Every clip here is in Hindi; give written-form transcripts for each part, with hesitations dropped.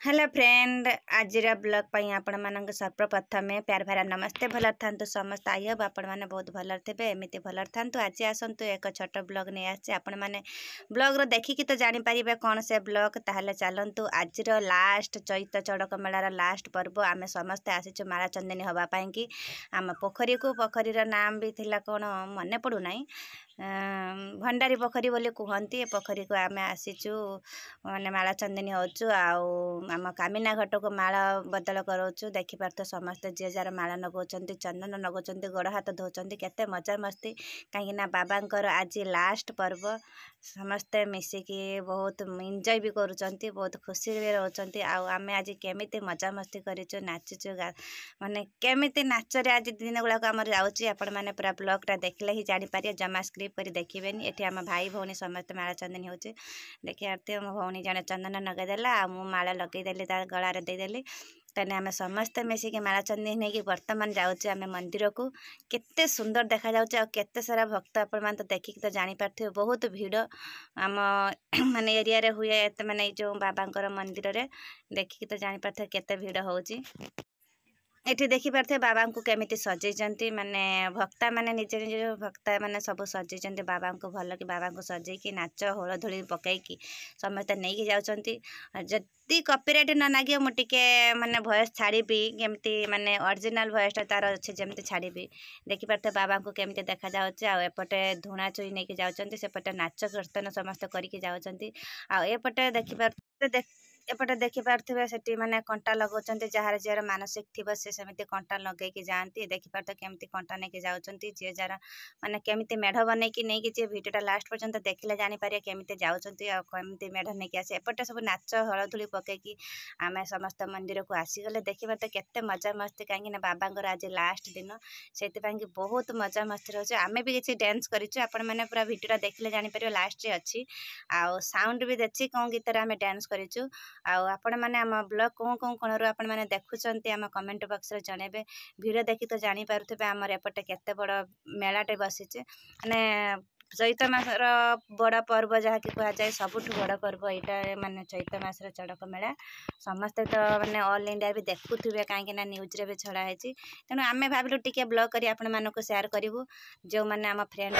हेलो फ्रेंड आज ब्लॉग पर आपण मान सर्वप्रथम प्यार भरा नमस्ते भल था समस्त आई हम आपण मैंने बहुत भल थे एमती भल था आज आसतु एक छोट ब्लॉग नहीं आसे आपण मैंने ब्लॉग देखिकी तो जानीपर कौन से ब्लॉग ताहले चलतु आज लास्ट चैत चड़क मेलार लास्ट पर्व आम समस्ते आसीचु माला चंदनी हाँपाई कि आम पोखरी को पोखरीर नाम भी थिला कौन मन पड़ूना भंडारी पोखरी बोली कहती पोखरी को आम आसीचु माने माला चंदनी होचु आम कामिना घट को माला बदल कराऊँ देखिपार समस्ते जी जार माला नगौंट चंदन नगौंट गोड़ हाथ धोचंती केते मजा मस्ती कहीं बाबांकर आज लास्ट पर्व समस्ते मिसिकी बहुत एंजॉय भी करुँच बहुत खुशी भी रोचंती आम आज केमिति मजा मस्ती करूँ नाचीचु माने केमिति नाचरे आज दिन गुड़ाक आम जाऊँगी आपण मैंने पूरा ब्लॉगटा देखले ही जानीपर जमा स्क्रिप्ट कर देखिबेनी एठी आम भाई भौणी समस्त माला चंदनी होचे देखी आरती मो भौणी जने चंदन नगेदेला आ मु माला लगेदेली तार गलार देदेली तेने आम समस्ते मिसिकी माला चंदनी नहीं बर्तमान जाऊँ आम मंदिर को केते सुंदर देखा जाउचे केते सारा भक्त आपण मान तो देखिक तो जानी पारथिबे बहुत भीड़ आम माने एरिया रे हुए माने जो बाबांकर मंदिर रे देखिक तो जानी पारथिबे केते भीड़ होउची एठी देखी पारे बाबा को केमिति सजेइचंती माने भक्ता माने निजे निजे भक्ता माने सब सजेइचंती बाबा को भल कि बाबा को सजे कि नाच होलधूली पकईकी समस्त नहीं जाउचंती जदि कॉपीराइट न नागियो मु टिके माने वॉइस छाड़ी केमती माने ओरिजिनल वॉइसटा तार अच्छे जमती छाड़ी देखी पारे बाबा को केमती देखा जाउचे आ एपटे धुणा चुई नहीं जाउचंती सेपटे नाच कीर्तन समस्त करिके जाउचंती आ एपटे देखी पारे एपटे देखी पारे से माने कंटा लगाउं जार जार मानसिक थी से सेमती कंटा लगे जाती देखिपार तो केमती कंटा नहीं जाऊँगी जी जार माने केमती मेढ़ बनईकी नहीं जी भिडियोटा लास्ट पर्यंत देखले जानीपर केमती जाऊँगी मेढ़ नहीं आसे एपटे सब नाच हलधूली पकईकी आम समस्त मंदिर को आसीगले देखिए तो केते मजा मस्ती कहीं बाबांकर आज लास्ट दिन से बहुत मजा मस्ती रोचे आम भी किसी डांस करें मैंने पूरा भिडियोटा देखले जानीपर लास्ट अच्छी आउ साउंड भी देखी कौन गीत आम डांस करूँ आपण मैंने आम ब्लॉग कौन कौन कोणरू आपण मैंने देखुंत आम कमेंट बॉक्स रे जनइबे भिडियो देखी तो जानी पारुथिबे आमर एपटे केते बड़ मेलाटे बसीचे माने चैत मासर बड़ पर्व जहाँ कि कह जाए सबुठ बड़ पर्व यहाँ माने चैत मासर चड़क मेला समस्ते तो माने ऑल इंडिया भी देखुवे कहीं न्यूज रे भी छड़ा है तेणु आम भाविलु टिके ब्लॉग करी आपण मानक शेयर करूँ जो मैंने आम फ्रेंड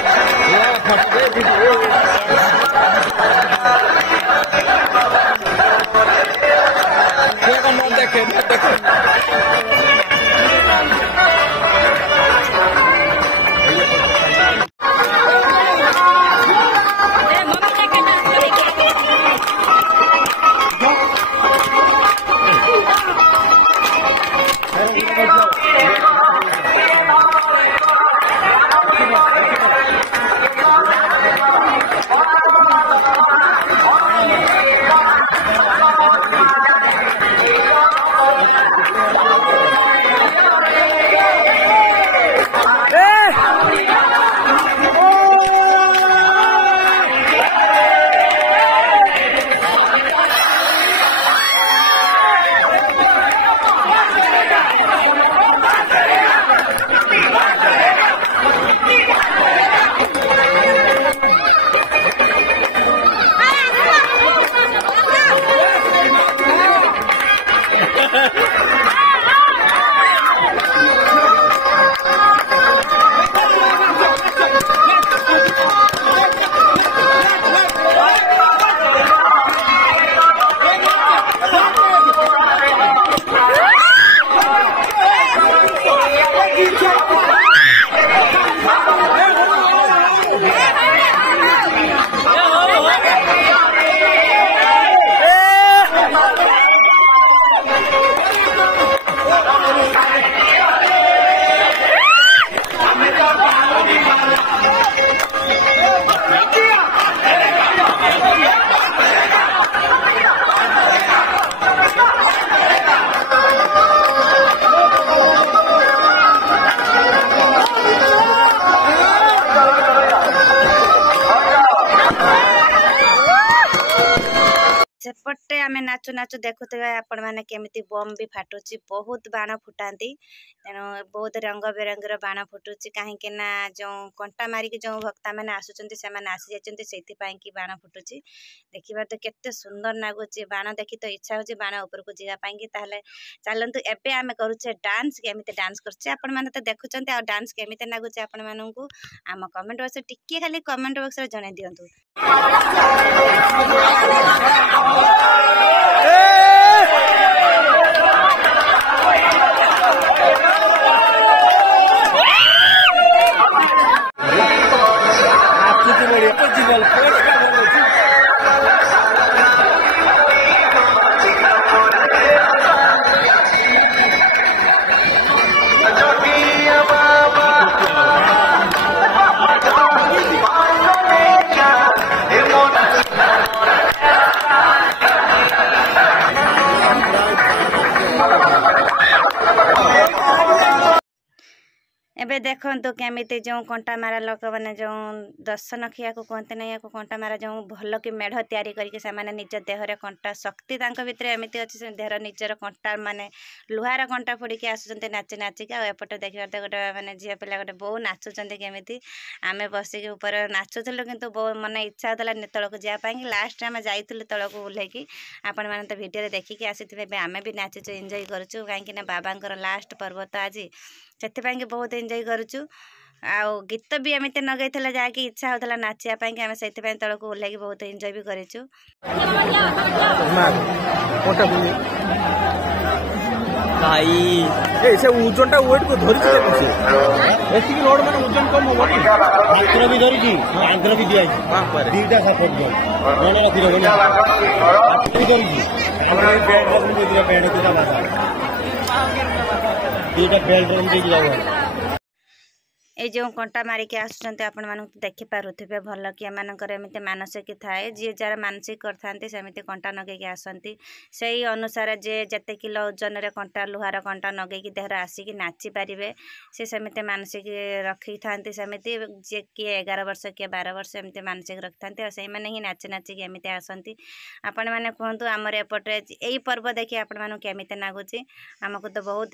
आम नाचु नाचु देखुवे आपण मैंने केमी बम भी फाटुची बहुत बाण फुटाती तेणु बहुत रंग बेरंगर बाण फुटुची कहीं जो कंटा मारिक जो भक्ता मैंने आसुच्च से आसी जाती कि बाण फुटुची देखिबार तो केते सुंदर लगुच बाण देखी तो इच्छा हो बाण ऊपर को जावाई ताले चलतु एबे आम करुचे डांस केमी डांस करछे आपण मैंने तो देखुं आ डांस केमी लगुच आपण मानू आम कमेंट बॉक्स टिके खाली कमेंट बॉक्स रे जणाई दियंतु। एबे देखो केमी जो कंटा मारा लोक मैंने जो दर्शन खिया को कहते ना या कंटा मारा जो भल कि मेढ़ तैयारी करके निज देहरे कंटा शक्ति भितर एमती अच्छी देहर निजर कंटा माने लुहार कंटा फोड़ी आसुच्च नाची नाचिक आएपटे देखा तो गोटे मैंने झील पिला गोटे बो नाचुंट केमी आम बसिक ऊपर नाचुलु कि बो मन इच्छा होता तौक जावाई लास्ट आम जाइलु तौक ओह्लैकी आपण मैंने तो भिडियो देखिकी आसी आम भी नाचुचु एंजॉय करूँ कहीं बाबा लास्ट पर्व तो आज से बहुत एंजॉय करूँ आउ गीत भी एमती नगैला जहाँकि इच्छा होता नाचापी आम से तौक ओह्लैकी बहुत एंजॉय भी करूँ। भाई से ओजन वेट को धरी एतिक लोड माने ओजन कम हो आंध्र भी धरी आंध्र भी दिया दीटा सपोर्ट मन रखी दीटा बेल्ट ये जो कंटा मारिक आसुँच आपण मानक देखिपे भल कि एमती मानसिक थाए जी जार मानसिक करते कंटा नगेकी आसती से अनुसार जे जते किलो ओजन रे कंटा लुहार कंटा नगेकी देहर आसिक नाची पारे से सेमती मानसिक रखी था सेमती जे किए 11 वर्ष किए 12 वर्ष एमती मानसिक रखी था से मैंने ही नाची नाचिक एमती आसती आपण मैंने कहतु आमर एपटे यही पर्व देखिए आपण मानक केमिति लगुच आमको तो बहुत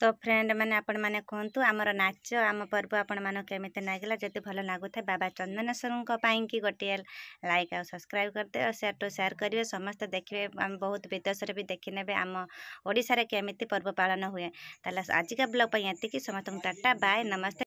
तो फ्रेंड मैंने आपण मैंने कहतु आमर नाच आम पर्व आपण मान केमिति लगे जब भल लगुता बाबा चंदनेश्वर की गोटे लाइक आ सब्सक्राइब करदे और शेयर टू शेयर करेंगे समस्त देखिए आम बहुत विदेश भी देखी ने आम ओडिशा रे केमिति पर्व पालन हुए ताला आजिका ब्लॉग पे एतिकी समस्त टाटा बाय नमस्ते।